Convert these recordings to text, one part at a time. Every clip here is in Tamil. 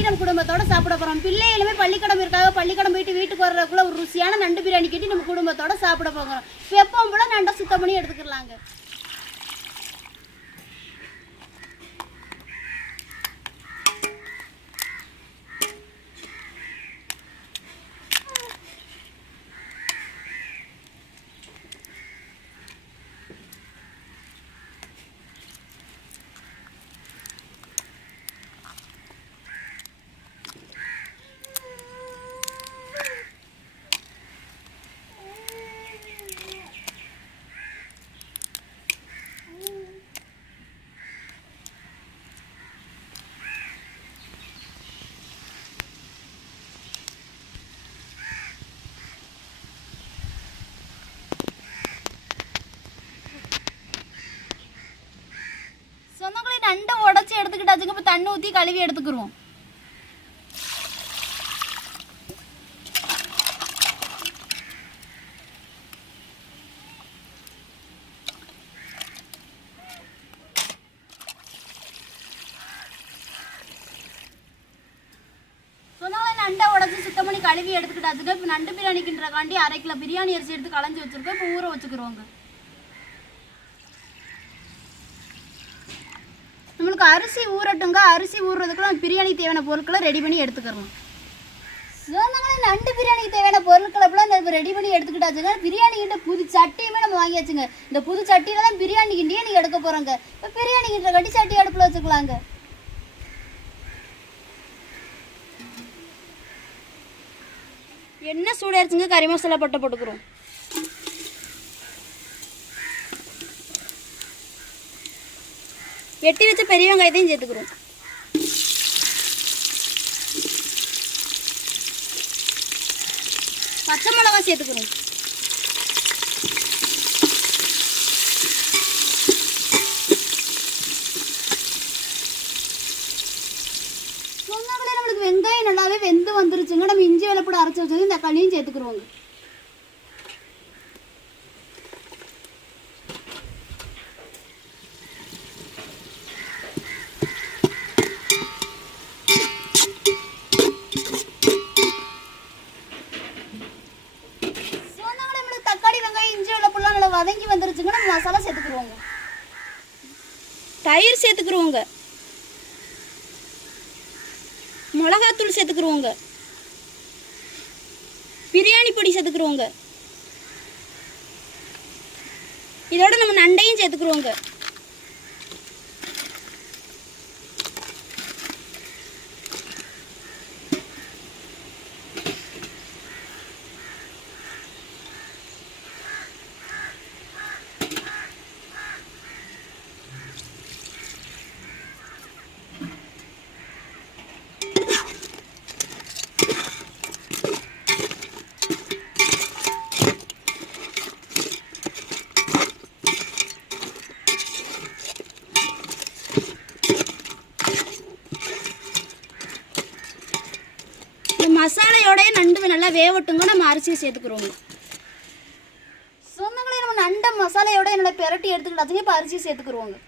பிரியாணி நம்ம குடும்பத்தோட சாப்பிட போறோம். பிள்ளைகளுமே பள்ளிக்கடம் இருக்காங்க. பள்ளிக்கடம் போயிட்டு வீட்டுக்கு வர்றதுக்குள்ள ஒரு ருசியான நண்டு பிரியாணி கட்டி நம்ம குடும்பத்தோட சாப்பிட போகிறோம். எப்பவும் போல நண்டை சுத்தம் பண்ணி எடுத்துக்கலாங்க சொந்தங்களை நண்டை உடச்சி எடுத்துக்கிட்டாச்சுங்க இப்போ தண்ணி ஊற்றி கழுவி எடுத்துக்கிருவோம். நண்டை உடச்சி சுத்தம் பண்ணி கழுவி எடுத்துக்கிட்டாச்சுக்க இப்போ நண்டு பிரியாணிக்குன்றக்காண்டி அரை கிலோ பிரியாணி அரிசி எடுத்து களைஞ்சி வச்சுருக்கோம். இப்போ ஊற வச்சுக்கிறோங்க நம்மளுக்கு அரிசி ஊறட்டுங்க. அரிசி ஊறுறதுக்குள்ள பிரியாணி தேவையான பொருட்களை ரெடி பண்ணி எடுத்துக்கிறோம் சொந்தங்களே நண்டு பிரியாணிக்கு தேவையான பொருட்களை அப்படிலாம் நம்ம ரெடி பண்ணி எடுத்துக்கிட்டாச்சுங்க. பிரியாணி கிட்ட புது சட்டியுமே நம்ம வாங்கியாச்சுங்க. இந்த புது சட்டியில தான் பிரியாணி கிண்டியே நீங்கள் எடுக்க போகிறோங்க இப்போ பிரியாணி கிட்ட கட்டி சட்டி அடுப்பில் வச்சுக்கலாங்க. என்ன சூடாயிருச்சுங்க கறி மசாலா பட்டை போட்டுக்கிறோம். வெட்டி வச்ச பெரிய வெங்காயத்தையும் சேர்த்துக்கிறோம். பச்சை மிளகா சேர்த்துக்கிறோம். நம்மளுக்கு வெங்காயம் நல்லாவே வெந்து வந்துருச்சுங்க. நம்ம இஞ்சி வெள்ளப்பட அரைச்சி வச்சது இந்த களியும் சேர்த்துக்கிறோங்க. வதங்கி வந்துருச்சுங்கன்னா மசாலா சேர்த்துக்குருவோங்க. தயிர் சேர்த்துக்குருவோங்க. மிளகாத்தூள் சேர்த்துக்குருவோங்க. பிரியாணி பொடி சேர்த்துக்குருவோங்க. இதோட நம்ம நண்டையும் சேர்த்துக்குருவோங்க. இந்த மசாலையோடய நண்டு நல்லா வேவட்டுங்க. நம்ம அரிசியை சேர்த்துக்குறோங்க. சொந்தங்களே நம்ம நண்டை மசாலையோட நல்லா பெரட்டி எடுத்துக்கிட்டாச்சுங்க இப்போ அரிசியை சேர்த்துக்குருவோங்க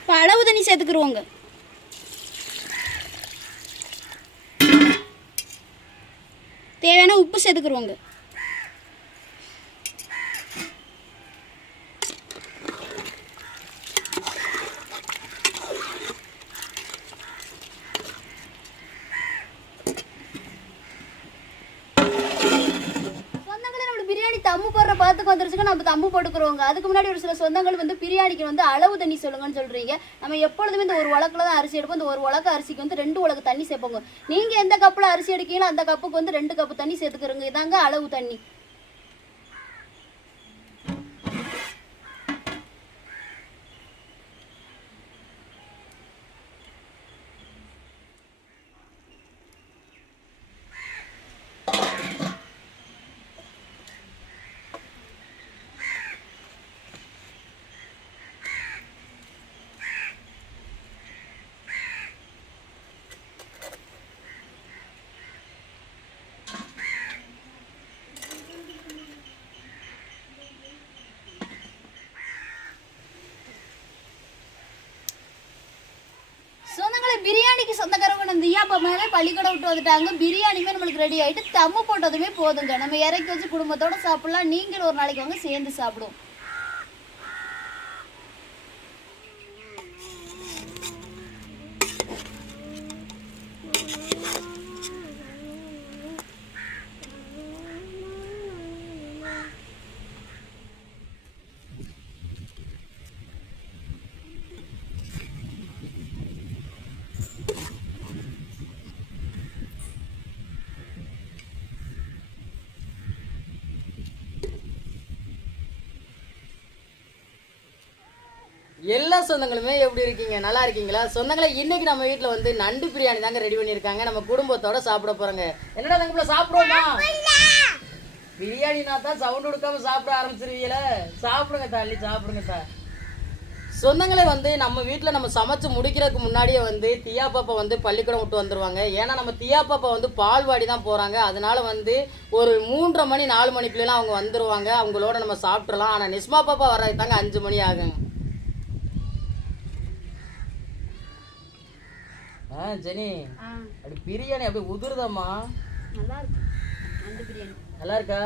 இப்போ அளவு தண்ணி சேர்த்துக்குருவோங்க எதுக்குருவாங்க உப்பு சேர்த்துக்குருவோங்க சொந்தங்களே நம்மளுக்கு பிரியாணி தம்மு போடுற பாத்துக்கு வந்துருச்சுங்க நம்ம தம்பு போட்டுக்கிறோங்க அதுக்கு முன்னாடி ஒரு சில சொந்தங்கள் வந்து பிரியாணிக்கு வந்து அளவு தண்ணி சொல்லுங்கன்னு சொல்றீங்க. நம்ம எப்பொழுதுமே இந்த ஒரு உலக்கில் தான் அரிசி எடுப்போம். இந்த ஒரு உலக்கு அரிசிக்கு வந்து ரெண்டு உலக்கு தண்ணி சேர்ப்போங்க. நீங்க எந்த கப்பில் அரிசி எடுக்கீங்களோ அந்த கப்புக்கு வந்து ரெண்டு கப்பு தண்ணி சேர்த்துக்கிறோங்க. இதாங்க அளவு தண்ணி. பிரியாணிக்கு சொந்தக்காரவங்க நம்ம ஐயாப்பா மேலே பள்ளிக்கூட விட்டு வந்துட்டாங்க. பிரியாணியுமே நம்மளுக்கு ரெடி ஆகிட்டு தம்மு போட்டதுமே போதுங்க. நம்ம இறக்கி வச்சு குடும்பத்தோட சாப்பிடலாம். நீங்களும் ஒரு நாளைக்கு வாங்க சேர்ந்து சாப்பிடுவோம். எல்லா சொந்தங்களுமே எப்படி இருக்கீங்க? நல்லா இருக்கீங்களா? சொந்தங்களே இன்னைக்கு நம்ம வீட்ல வந்து நண்டு பிரியாணி தாங்க ரெடி பண்ணியிருக்காங்க. நம்ம குடும்பத்தோட சாப்பிட போறோங்க. என்னடா தங்கப்புல சாப்பிடுவோமா பிரியாணினா தான் சவுண்ட் கொடுக்காம சாப்பிட ஆரம்பிச்சிருவீங்கள. சாப்பிடுங்க தள்ளி சாப்பிடுங்க சார். சொந்தங்களை வந்து நம்ம வீட்டில் நம்ம சமைச்சு முடிக்கிறதுக்கு முன்னாடியே வந்து தியா பாப்பா வந்து பள்ளிக்கூடம் விட்டு வந்துருவாங்க. ஏன்னா நம்ம தியா பாப்பா வந்து பால்வாடி தான் போகிறாங்க அதனால வந்து ஒரு மூன்றரை மணி நாலு மணிக்குள்ளலாம் அவங்க வந்துருவாங்க. அவங்களோட நம்ம சாப்பிட்றலாம் ஆனால் நிஸ்மா பாப்பா வர்றதுக்கு தாங்க அஞ்சு மணி ஆகுங்க. ஆ ஜெனி. அப்படி பிரியாணி அப்படியே உதிருதம்மா. நல்லா பிரியாணி. இருக்கா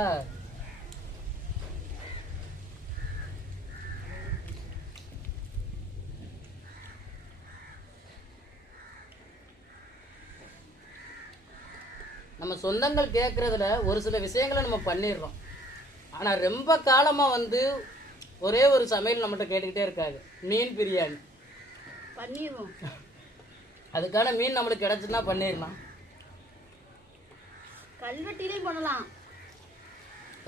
நம்ம சொந்தங்கள் கேட்குறதுல ஒரு சில விஷயங்களை நம்ம பண்ணிடுறோம். ஆனால் ரொம்ப காலமாக வந்து ஒரே ஒரு சமையல் நம்மகிட்ட கேட்டுக்கிட்டே இருக்காது. மீன் பிரியாணி. பண்ணிடுவோம். அதுக்கான மீன் நம்மளுக்கு கிடச்சுன்னா பண்ணிடலாம். கல்வெட்டிலையும் பண்ணலாம்.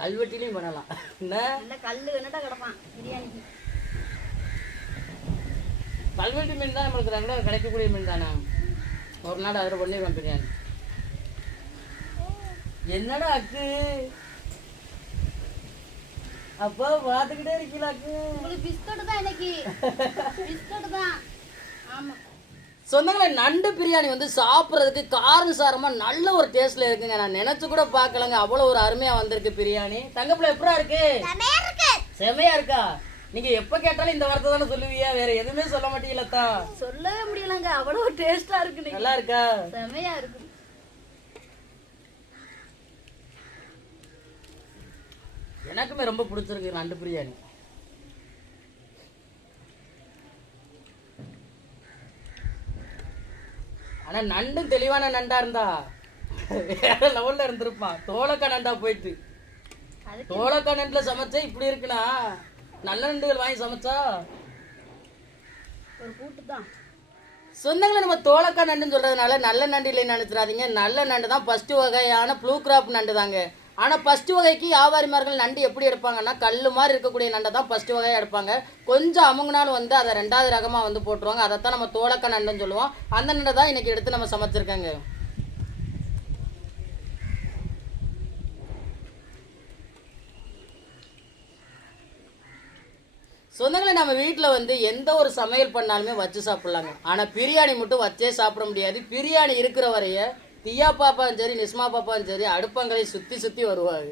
கல்வெட்டிலையும் பண்ணலாம். என்ன? நல்ல கல் என்னட்டா கிடப்பான்? பிரியாணிக்கு கல்வெட்டு மீன் தான் நம்மளுக்கு ரெகுலர் கிடைக்கக்கூடிய மீன் தானே. ஒரு நாள் அதில் பண்ணிடுவேன் பிரியாணி. என்னடா அக்கு? அப்பா பார்த்துக்கிட்டே இருக்கீங்களா அக்கு. உங்களுக்கு பிஸ்கட் தான் இன்னைக்கு. பிஸ்கட் தான். ஆமா. சொந்தங்களே நண்டு பிரியாணி வந்து சாப்பிட்றதுக்கு காரம் சாரமா நல்ல ஒரு டேஸ்ட்ல இருக்குங்க. நான் நினைச்சு கூட பார்க்கலங்க. அவ்வளோ ஒரு அருமையா வந்திருக்கு பிரியாணி. தங்கப்புல எப்படா இருக்கு? செமையா இருக்கா. நீங்க எப்ப கேட்டாலும் இந்த வார்த்தை தானே சொல்லுவீங்க. வேற எதுவுமே சொல்ல மாட்டீங்களா சொல்லவே முடியலங்க. அவ்வளவு டேஸ்டா இருக்கு இன்னைக்கு. நல்லா இருக்கா? செமையா இருக்கு. எனக்குமே ரொம்ப பிடிச்சிருக்கு நண்டு பிரியாணி. ஆனா நண்டும் தெளிவான நண்டா இருந்தா வேற லெவல்ல இருந்திருப்பான். தோலக்கா நண்டா போயிட்டு. தோலக்கா நண்டுல சமைச்சா இப்படி இருக்குன்னா நல்ல நண்டுகள் வாங்கி சமைச்சா. ஒரு கூட்டு தான் சொந்தங்களை நம்ம தோலக்கா நண்டுன்னு சொல்றதுனால நல்ல நண்டு இல்லைன்னு நினைச்சிடாதீங்க. நல்ல நண்டு தான் ஃபர்ஸ்ட் வகையான ப்ளூ கிராப் நண்டு தாங்க ஆனால் ஃபஸ்ட்டு வகைக்கு வியாபாரிமார்கள் நண்டு எப்படி எடுப்பாங்கன்னா கல் மாதிரி இருக்கக்கூடிய நண்டை தான் ஃபஸ்ட்டு வகையாக எடுப்பாங்க. கொஞ்சம் அமுங்கினாலும் வந்து அதை ரெண்டாவது ரகமாக வந்து போட்டுருவாங்க. அதை தான் நம்ம தோலக்க நண்டுன்னு சொல்லுவோம். அந்த நண்டை தான் இன்றைக்கி எடுத்து நம்ம சமைச்சிருக்கேங்க. சொந்தங்களை நம்ம வீட்டில் வந்து எந்த ஒரு சமையல் பண்ணாலுமே வச்சு சாப்பிட்லாங்க. ஆனால் பிரியாணி மட்டும் வச்சே சாப்பிட முடியாது. பிரியாணி இருக்கிற வரைய தியா பாப்பாவும் சரி நிஸ்மா பாப்பாவும் சரி அடுப்பங்களை சுற்றி சுற்றி வருவாங்க.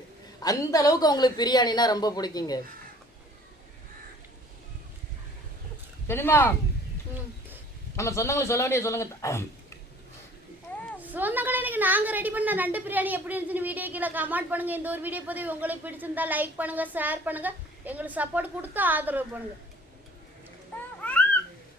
அந்த அளவுக்கு அவங்களுக்கு பிரியாணினா ரொம்ப பிடிக்குங்க. சரிம்மா. நம்ம சொந்தங்களை சொல்ல வேண்டிய சொல்லுங்க. சொந்தங்களே இன்னைக்கு நாங்க ரெடி பண்ண நண்டு பிரியாணி எப்படி இருந்துச்சுன்னு வீடியோ கீழே கமெண்ட் பண்ணுங்க. இந்த ஒரு வீடியோ பதிவு உங்களுக்கு பிடிச்சிருந்தா லைக் பண்ணுங்க ஷேர் பண்ணுங்க. எங்களுக்கு சப்போர்ட் கொடுத்து ஆதரவு பண்ணுங்க.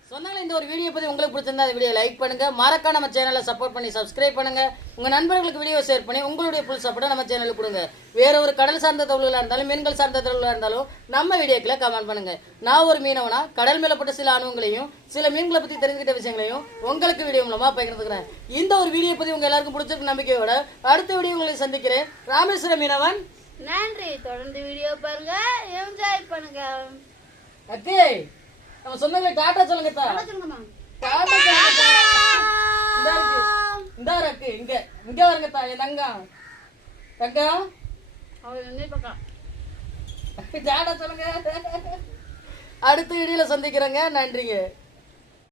சொந்தங்களை இந்த ஒரு வீடியோ பற்றி உங்களுக்கு பிடிச்சிருந்தா இந்த வீடியோ லைக் பண்ணுங்க. மறக்காம நம்ம சேனலை சப்போர்ட் பண்ணி சப்ஸ்கிரைப் பண்ணுங்க. உங்க நண்பர்களுக்கு வீடியோ ஷேர் பண்ணி உங்களுடைய ஃபுல் சப்போர்ட்டை நம்ம சேனலுக்கு கொடுங்க. வேற ஒரு கடல் சார்ந்த தொழிலாக இருந்தாலும் மீன்கள் சார்ந்த தொழிலாக இருந்தாலும் நம்ம வீடியோக்களை கமெண்ட் பண்ணுங்க. நான் ஒரு மீனவனா கடல் மேலப்பட்ட சில அனுபவங்களையும் சில மீன்களை பத்தி தெரிஞ்சுக்கிட்ட விஷயங்களையும் உங்களுக்கு வீடியோ மூலமா பகிர்ந்துக்கிறேன். இந்த ஒரு வீடியோ பத்தி உங்க எல்லாருக்கும் பிடிச்சிருக்கு நம்பிக்கையோட அடுத்த வீடியோ உங்களை சந்திக்கிறேன். ராமேஸ்வர மீனவன். நன்றி. தொடர்ந்து வீடியோ பாருங்க. என்ஜாய் பண்ணுங்க. அக்கே நம்ம சொந்தங்களை டாட்டா சொல்லுங்க தா. இந்தா இருக்கு. இங்க. இங்க வருங்க தா என் தங்கம். தங்கம். டாடா சொல்லுங்க. அடுத்த வீடியோல சந்திக்கிறேங்க. நன்றிங்க.